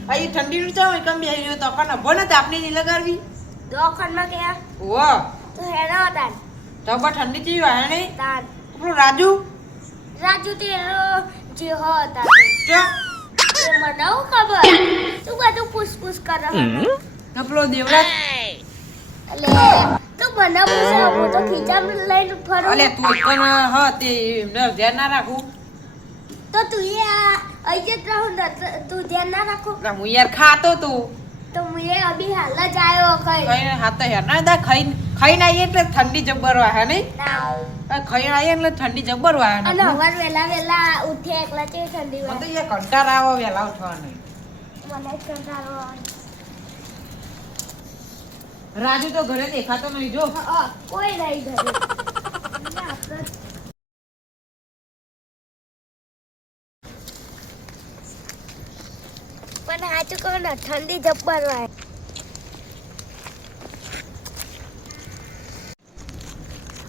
તો અહીં ઠંડીનું ચાવ એકમ બેહી ગયો તો પણ અભો ને તાપની નહીં લગાડવી. દવાખાનમાં કે ઓ તો હેરા હતા તો બા ઠંડી થી નહીં? તાર આપણું રાજુ? રાજુ તેરો જે હો હતા ચો. એ મને હું ખબર? તું બધું પૂછપૂછ કરે ને પેલો દેવરાજ? એટલે તું મને પૂછે હું તો ખીચામ લઈને ફરું. અલે તું પણ હ તે એમને ધ્યાન ના રાખું. તો તું એ આ અહીં જ રહું ને તું ધ્યાન ના રાખો? ના હું યાર ખાતો તું. તો હું એ અભી હાલ જ આવ્યો કઈ કઈ હા તો હેર ના દા ખાઈ ખાઈને આવીએ એટલે ઠંડી જબ્બર વાહે નહીં? ના. આવીએ એટલે ઠંડી જબ્બર વાહે ને અને હવાર વેલા વેલા ઉઠે એકલા છે ઠંડી વાહે તો યાર કંટાળ આવો વેલા ઉઠવાનો. મને કંટાર આવો. રાજુ તો ઘરે દેખાતો નહીં જો. કોઈ નહીં ઘરે. આપણે પણ સાચું કહું ને ઠંડી જબ્બર હોય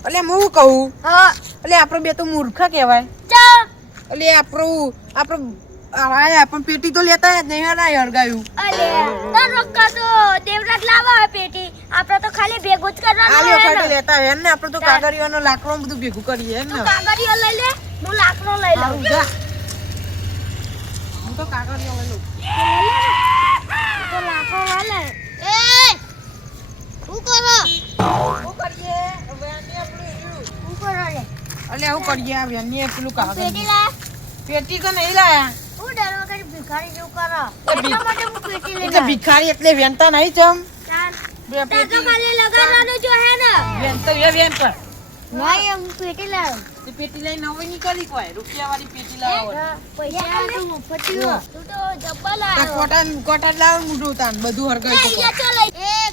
એટલે હું કહું? હા. એટલે આપણે બે તો મૂર્ખ કહેવાય. એટલે આપણું આપણે પણ પેટી તો લેતા જ નહીં ના હળગાયું. અલે તાર રોકા તો. દેવરાજ લાવા પેટી. આપણે તો ખાલી ભેગું જ કરવાનું આલ્યો ને. લેતા હે ને? આપણે તો કાગળિયાનો લાકડો બધું ભેગું કરીએ ને? તું કાગળિયો લઈ લે હું લાકડો લઈ લઉં. હું તો કાગળિયો તો લઈ એ કરો કરીએ. કરો લે કરીએ આ પેલું કાગળ. પેટી લા પેટી તો નહીં લાયા. હું ડર વગર ભિખારી જેવું કરો એટલા માટે હું પેટી લઈ એટલે ભિખારી એટલે વેનતા નહીં ચમ. બે તાર તો પેટી ખાલી લગાડવાનું જો હે ને. વેન તો એ વેન પર. નહીં હું પેટી લાવ. તે પેટી લઈને હવે નીકળી કોઈ? રૂપિયા વાળી પેટી લાવો. પૈસા તો મફતી તું તો જબ્બર આ લાવ્યો. કોટા કોટા લાવ મોઢું તાન બધું એ હરગાઈ અહીંયા ચો એ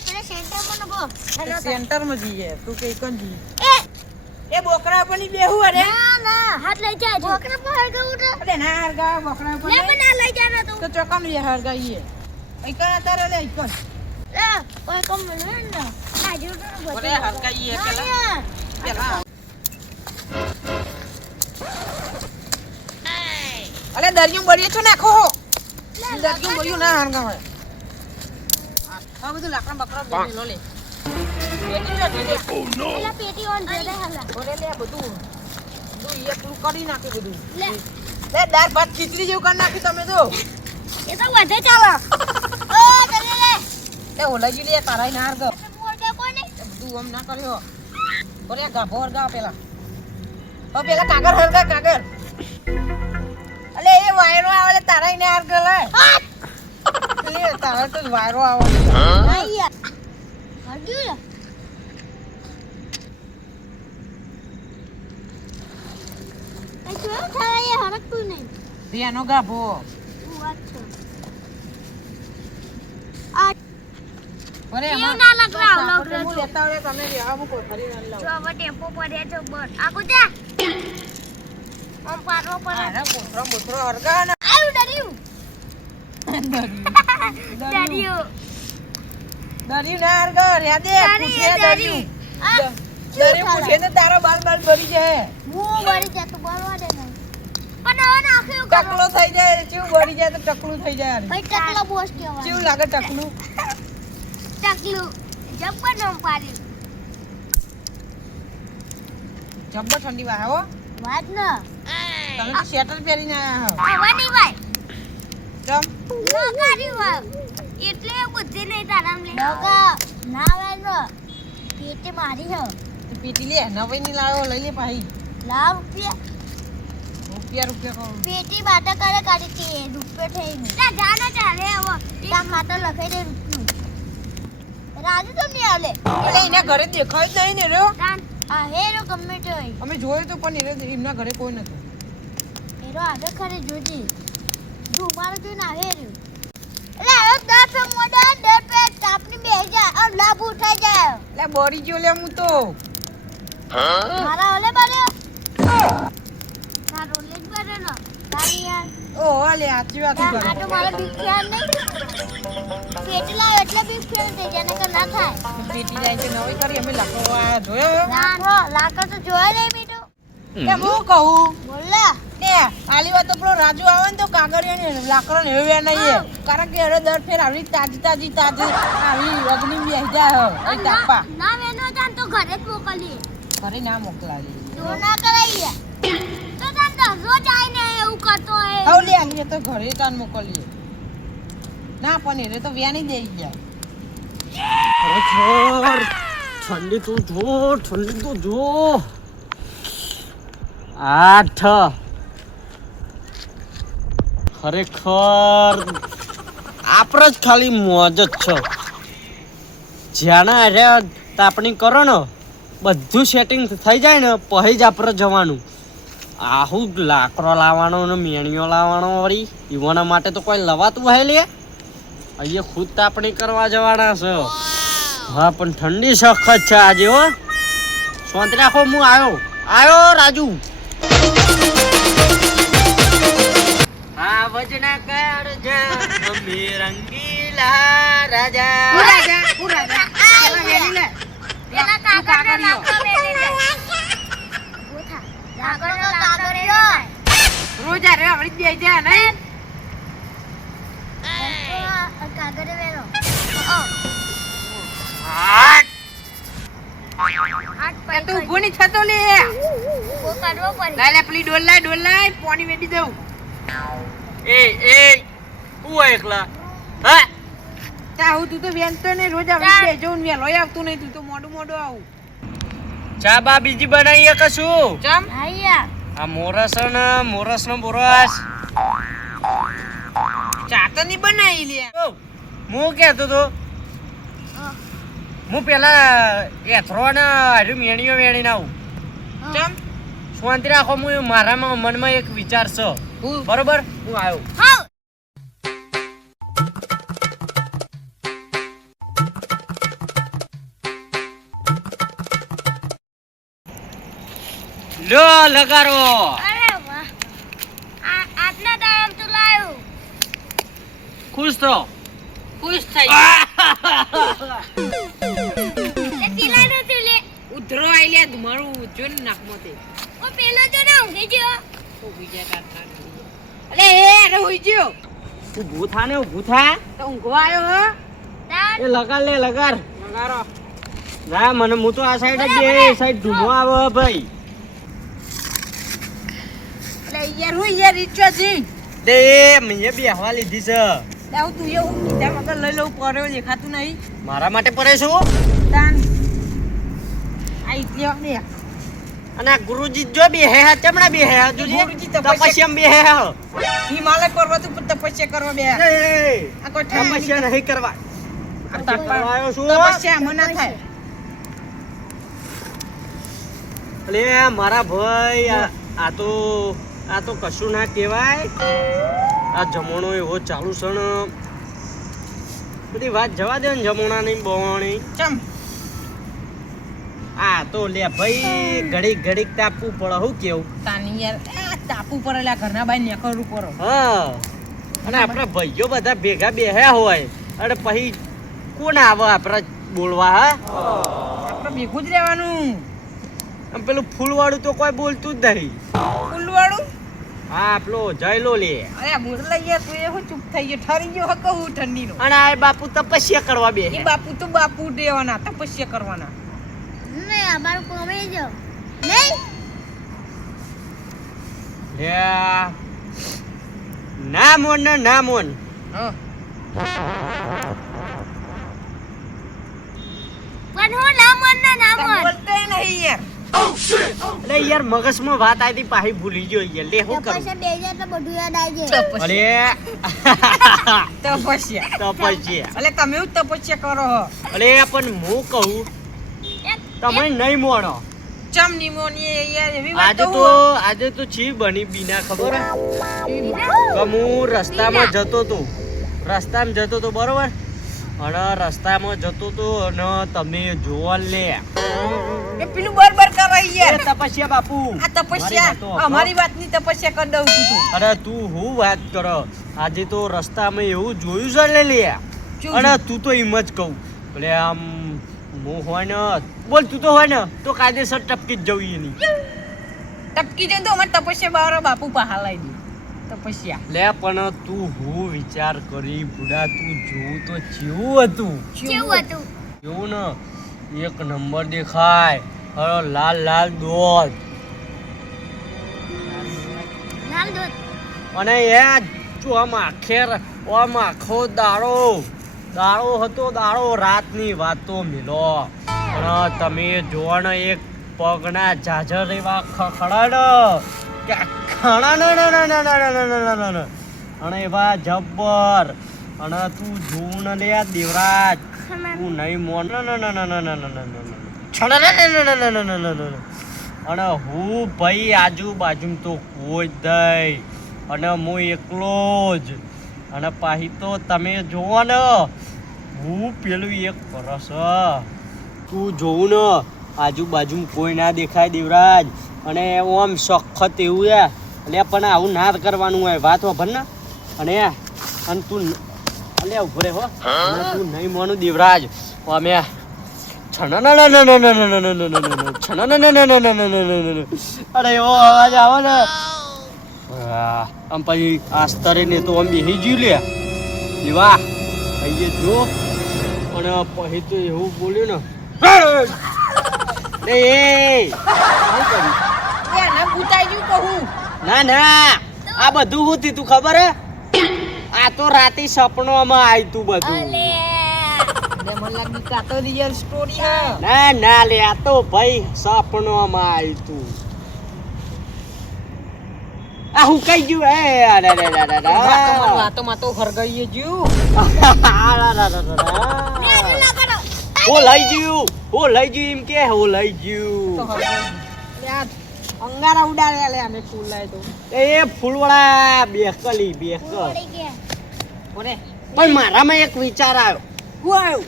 પેલા. સેન્ટરમાં જઈએ. તું કઈ કન જઈએ. એ, એ બોકરા પણ ઈ બેહું અરે. ના, ના, હાથ લઈ જા. બોકડા પર હરગાવું તો. અરે ના હરગા બોકરા લે પણ પણ લઈ જા તું. તો ચોકામ રે હરગાઈએ. ઈકન તારે લે ઈકન. લે, કોઈ કમ મળે ને. આ જોડે ને હરગાઈએ પેલા. અલે દરિયું બળીએ છો નાખો દરિયું બળ્યું ના હરગા હોય આ બધું લાકડા બકરા લો લે. પેટી જો ઢીલે. પેલા પેટી ઓન દે દે હાલા. ઓરે લે બધું. બધું એ પેલું કરી નાખે બધું. લે, લે દાળ ભાત ખીચડી જેવું કરી નાખી તમે તો. એ તો વધે ચાલો. ઓ, કરી લે. એ ઓલાજી લે તારાય ના હરગા મોરગા કોને? બધું આમ ના કર્યો. ઓરે ગાભો હરગા પેલા. ઓ પેલા કાગળ હરગા કાગળ. અલે એ વાયરો આવે લે તારા તો વાયરો આવે. ના, હરગ્યું એ જોયું થાય હરકતું નહીં. ગાભો હું વાત છું. આ અરે ના લગડાવ, આપણે લેતા હોય તમે લેવા મૂકો ફરી ના લાવો. જો હવે ટેમ્પો પડે છે બસ આગુ જા આમ પાડવો પડે. અરે કોથરો બોથરો હરગા ને. આયું ડર્યું. ડર્યું દર્યું ના હરગા રે દે પૂછે દર્યું આ પૂછે ને તારો બાલ બાલ ભરી જાય. હું બળી તું દે ટકલો થઈ જાય ચેવું ભરી જાય તો ટકલું થઈ જાય. ભાઈ ટકલો બોસ કહેવાય. ચેવું લાગે ટકલું. ટકલું જબ્બર નામ પાડ્યું જબ્બર ઠંડી વાહ હો. વાત ન. તમે તો સ્વેટર પહેરીને આયા હો. આવા નહીં ભાઈ જમ ના કરી વાવ એટલે બુદ્ધિ નહીં તારામ લે. ડોકા ના વેનો પેટી મારી હો. તો પીટી લે નવી ની લાવો લઈ લે ભાઈ. લાવ રૂપિયા. રૂપિયા રૂપિયા કરો પેટી બાટા કરે કાઢી કે રૂપિયા થઈ ગયો ના જાને ચાલે હવે તા ખાતો લખાઈ દે રૂપિયું. રાજુ તો નહીં આલે એટલે એના ઘરે દેખાય જ નહીં ને રો આ હેરો ગમે તો હોય. અમે જોયું તો પણ એને એમના ઘરે કોઈ નતું હેરો આગળ ખરે જોજી. ધુમાડો તો ના હેરો. એટલે હવે દસ પે મોડા દસ પે કાપની બે જાય આ લાભ ઉઠાઈ જાય. એટલે બોરી જો લે હું તો. મારા ઓલે બારે તારો ઓલે જ બારે નો તારી યાર ઓ લે આચી વાત કરે આટો મારા ભીખ્યા નહીં. પેટી એટલે બીક ફેલ થઈ જાય નકર ના થાય. પેટી જાય છે નવી કરી અમે લાકો આ જોયો લાકડો લાકો તો જોયો નહીં મીઠું. કે હું કહું? બોલે. ને આલી વાત તો પેલો રાજુ આવે ને તો કાગળિયા ને લાકડા ને એવું નહીં કારણ કે અરે દર ફેર આવી તાજી તાજી તાજી. આવી અગ્નિ બેસી જાય એ તાપા. ના વેનો તો ઘરે જ મોકલીએ. ઘરે ના મોકલાવી તો ના કરાઈએ તો તાન તો રોજ આઈને આલીએ તો ઘરે કાન મોકલીએ. ના, પણ એ તો વ્યાની દઈ ગયા ઠંડી તું જો, ઠંડી તો જો. આઠ. ખરેખર આપણે જ ખાલી મોજ જ છે. જ્યાંના અરે તાપણી કરો ને, બધું સેટિંગ થઈ જાય ને, પછી જ આપણે જવાનું. આહું લાકડો લાવવાનો ને મેણીઓ લાવવાનો વળી. ઈવોના માટે તો કોઈ લવાતું હે લે. અહીંયા ખુદ તાપણી કરવા જવાના છે. હા પણ ઠંડી સખત છે આજે હો. શાંતિ રાખો હું આવ્યો. આવ્યો રાજુ. આવજના કાળજા અમે રંગીલા રાજા. રાજા રાજા. પેલા વેલી લે પેલા તું કાગળનો કાગળિયો. લાકડો મેલી દે ઉઠા લાકડનો કાગળિયો રોજ અરે આવડી દઈ જાય ને કાગળ વેલો હાટ! હાથ એ તું ઊભો નહીં થતો લે ઓ કરવો પડે લાય લે પેલી ડોલ લાય ડોલ લાય પાણી વેડી દઉં એ એ હું એકલા હા તા હું તું તો વેનતો ને રોજ આવડી દઈ જવું વેલો આવતું નહીં તું તો મોડું મોડું આવું ચા બા બીજી બનાવીએ કશું ચમ આયા આ મોરસ ને મોરસ નો બોરસ ચાતો તો બનાવી લે. હું કેતો તો હું. પેલા એથરો ને હજુ મેણીઓ મેળીને આવું. ચમ શાંતિ રાખો હું મારા મનમાં એક વિચાર છે. બરોબર? હું આવ્યો. લ્યો લગારો અરે વાહ. આ આજના દામ તું લાયો. ખુશ થો. ખુશ થઈ. એ પેલા નો તું લે. ઉધરો આઈ લે ઓ પેલો ઊંઘી ગયો. અલે એ અરે ઉઈ ગયો. ઊભું થા ને ઊભું તો ઊંઘવા આવ્યો હો. એ લગાર લે લગાર લગારો ના મને હું તો આ સાઈડ જ બે સાઈડ ઢૂમો આવે ભાઈ. અલે યાર હું યાર ઈચ્છો જી. તે મેં બેહવા લીધી છે. હું તું એવું કીધા વગર લઈ લઉં પડ્યો દેખાતું નહીં. મારા માટે પરે છું તાન. આઈ ગયો દે અને ગુરુજી જો બે હે ચમડા બે હે જોજે ગુરુજી તપસ્યા- તપસ્યા બે હે હિમાલય પર્વત ઉપર તપસ્યા કરવા બે. આ કોઈ તપસ્યા નહીં કરવા. આ આવ્યો છું તપસ્યા મના થાય. અલે મારા ભાઈ આ- આ તો આ તો કશું ના કહેવાય. આ જમણો એવો ચાલુ છે ને બધી વાત જવા દે ને જમણાની બહોણી ચમ. આ તો લે ભાઈ ઘડીક ઘડીક તાપવું પડે. હું કેવું? તાની યાર આ પર એટલે ઘરના બાઈ નેકરવું કરો હા. અને આપણા ભાઈઓ બધા ભેગા બેહ્યા હોય. અને પછી કોણ આવે આપણા બોલવા હા? આપણે ભેગું જ રહેવાનું. આમ પેલું ફૂલવાળું તો કોઈ બોલતું જ નહીં. હા પેલો જયલો લે અરે મુરલા યાર તું હું ચૂપ થઈ ગયો. ઠરી ગયો હકો હું ઠંડીનો અને આ બાપુ તપસ્યા કરવા બે એ બાપુ તો બાપુ દેવાના તપસ્યા કરવાના. નહીં અમારું કોમે જો. નહીં ના મોન ને ના મોન હા. પણ હું ના મોન ના ના બોલતે મન નહીં યાર. અરે યાર મગજમાં વાત આવી પાહી ભૂલી ગયો યાર. લે હું કરું? તપસ્યા બે બધું યાદ આવી જાય અરે તપસ્યા. તપસ્યા. અલે તમે જ તપસ્યા કરો હો. અરે પણ હું કહું તમે નહીં મોણો. ચમ નિમોની યાર એવી વાત આજે તો આજે તો છી બની બીના ખબર હે? હું રસ્તામાં જતો તો રસ્તામાં જતો તો બરોબર? અને રસ્તામાં જતો તો અને તમે જોવા લે. એ પેલું બરબર કરાય એ યાર. તપસ્યા બાપુ. આ તપસ્યા. અમારી અમારી વાતની તપસ્યા કરી દઉં છું અરે તું હું વાત કરો? આજે તો રસ્તામાં એવું જોયું છે લે લે. અરે તું તો એમ જ કહું. એટલે આમ હું હોય ને બોલ તું તો હોય ને તો કાયદેસર ટપકી જ જવું એની. ટપકી જાય તો અમારે તપસ્યા બાર બાપુ પહાડ લાવી દે. તપસ્યા લે પણ તું હું વિચાર કરી બુડા તું જોવું તો જેવું હતું? કેવું હતું? જેવું ને. એક નંબર દેખાય. હરો લાલ લાલ દોધ. લાલ દોધ. અને એ જો આમ આખેર આમ આખો દાડો દાડો હતો દાડો રાતની વાતો મિલો. પણ તમે જોવો ને એક પગના જાજર એવા ખખડાડ અને એવા જબ્બર અને તું જોઉં ને લે દેવરાજ તું નહીં મોન અને હું ભાઈ આજુબાજુ તો કોઈ દઈ અને હું એકલો જ અને પાહી તો તમે જોવો ને હું પેલું એક વરસ તું જોઉં ને આજુબાજુ કોઈ ના દેખાય દેવરાજ અને ઓમ સખત એવું છે એટલે પણ આવું ના કરવાનું હોય વાત વાપર ને અને અને તું અલે ઉભરે હો તું નહીં મોનું દેવરાજ અમે અરે એવો અવાજ આવે ને આમ પછી ને તો આમ બેસી ગયું લે અહીં જો અને પછી તો એવું બોલ્યું ને એ ઉતાઈ કહું. ના ના. આ બધું હું થયું ખબર હે? આ તો રાતે સપનોમાં આવ્યું તું બધું. ના ના લે આ તો ભાઈ સપનોમાં આવ્યું તું. આ હું કઈ ગયું એ અરે રે રે રે વાતોમાં તો હરગઈએ ગયું હો લઈ ગયું હો લઈ ગયું એમ કે ઓ લઈ ગયું. અંગારા ઉડાડ્યા લે આને ફૂલ લાય તો. એ ફૂલવાળા બેકલી બેકલ ઓરે પણ મારામાં એક વિચાર આવ્યો. હું આવ્યો?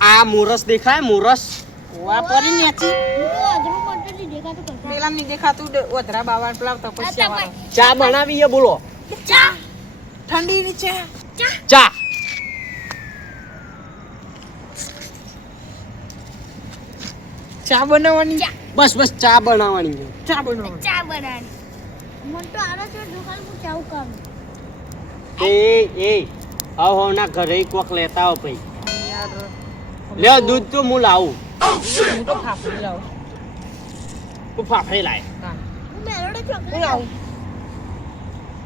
આ મોરસ દેખાય મોરસ? વા પરી નેચી. તો દેખાતું પેલા ડ- બાવા પેલા તપસ્યા વાળા ચા બનાવી બોલો. ચા? ઠંડી ની છે ચા. ચા બનાવવાની? બસ બસ ચા બનાવવાની છે. ચા બનાવવાની. ચા બનાવવાની. મન તો આનો છે દુકાન પર ચાઉ કામ એ એ આવ ના ઘરે કોક લેતા આવ ભાઈ લ્યો દૂધ તો હું લાવું. હું તો ફાફડી લાવું. તું ફાફડી લાય. હા. હું મેલોડે ચોકલેટ લાવું.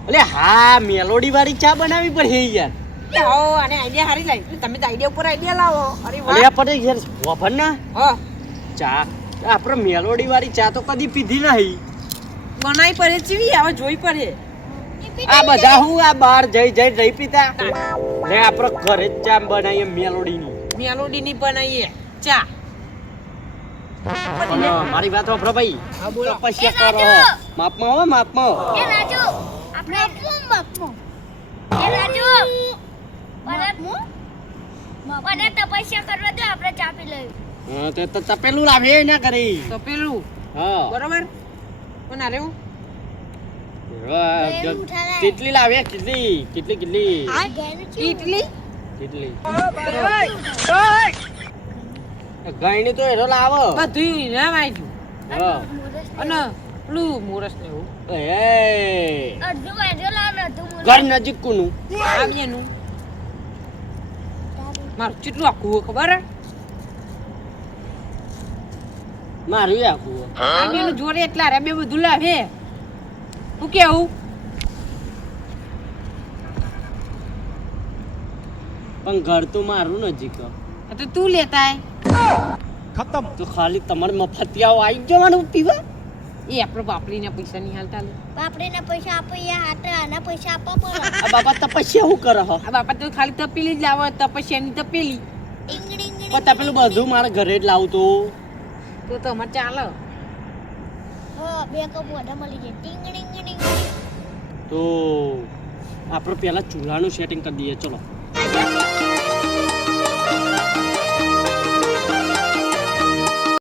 અલે હા મેલોડી વાળી ચા બનાવી પડે યાર. એ આવો આને આઈડિયા હારી લાવી તમે તો આઈડિયા ઉપર આઈડિયા લાવો. અરે વાહ. યાર ના? હા. ચા. આપણે મેલોડી વાળી ચા તો કદી પીધી નહીં. બનાવી પડે ચીવી હવે જોઈ પડે. આ બધા હું આ બહાર જઈ જઈ જઈ પીતા. ને આપણે ઘરે જ ચા બનાવીએ મેલોડીની. મેલોડી ની બનાવીએ ચા. મારી વાત વાપરો ભાઈ. તપસ્યા કરો! માપમાં હો માપમાં. એ આપણે બાપમો એ રાજુ! પરત મુ તપસ્યા કરવા દો આપણે ચા પી લઈએ હા તે તો તપેલું લાવે ના કરી. તો હા. બરોબર? કોણ હારે હું હા, એવું ઉઠાડાય. કેટલી લાવે કેટલી. કેટલી કેટલી. કેટલી. કેટલી ગાયની તો એનો લાવો. બધું ને વાંચ્યું. હા. અને પેલું મોરસ ને એવું. એ. ઘર નજીક કોનું? આ મારું કેટલું આખું ખબર? હે? મારું આખું. હે. જોડે એટલા રે બે બધું લાવે હું. કેવું? પણ ઘર તો મારું નજીક. તો તું લેતા ખતમ. તો ખાલી તમારે મફતિયાઓ આવી જવાનું પીવા? એ આપણો બાપડીના પૈસા નહીં હાલતા લે. બાપડીના પૈસા આપો યા હાથે આના પૈસા આપો પડે. આ બાપા તપસ્યા શું કરે હો? આ બાપા તો ખાલી તપેલી જ લાવે તપસ્યાની તપેલી. પણ તપેલું બધું મારા ઘરે જ લાવું તો તો તો અમારે બે કપ વધારે મળી જાય ટીંગડી ઈંગડી ઈંગડી. તો આપણે પહેલાં ચૂલાનું સેટિંગ કરી દઈએ ચલો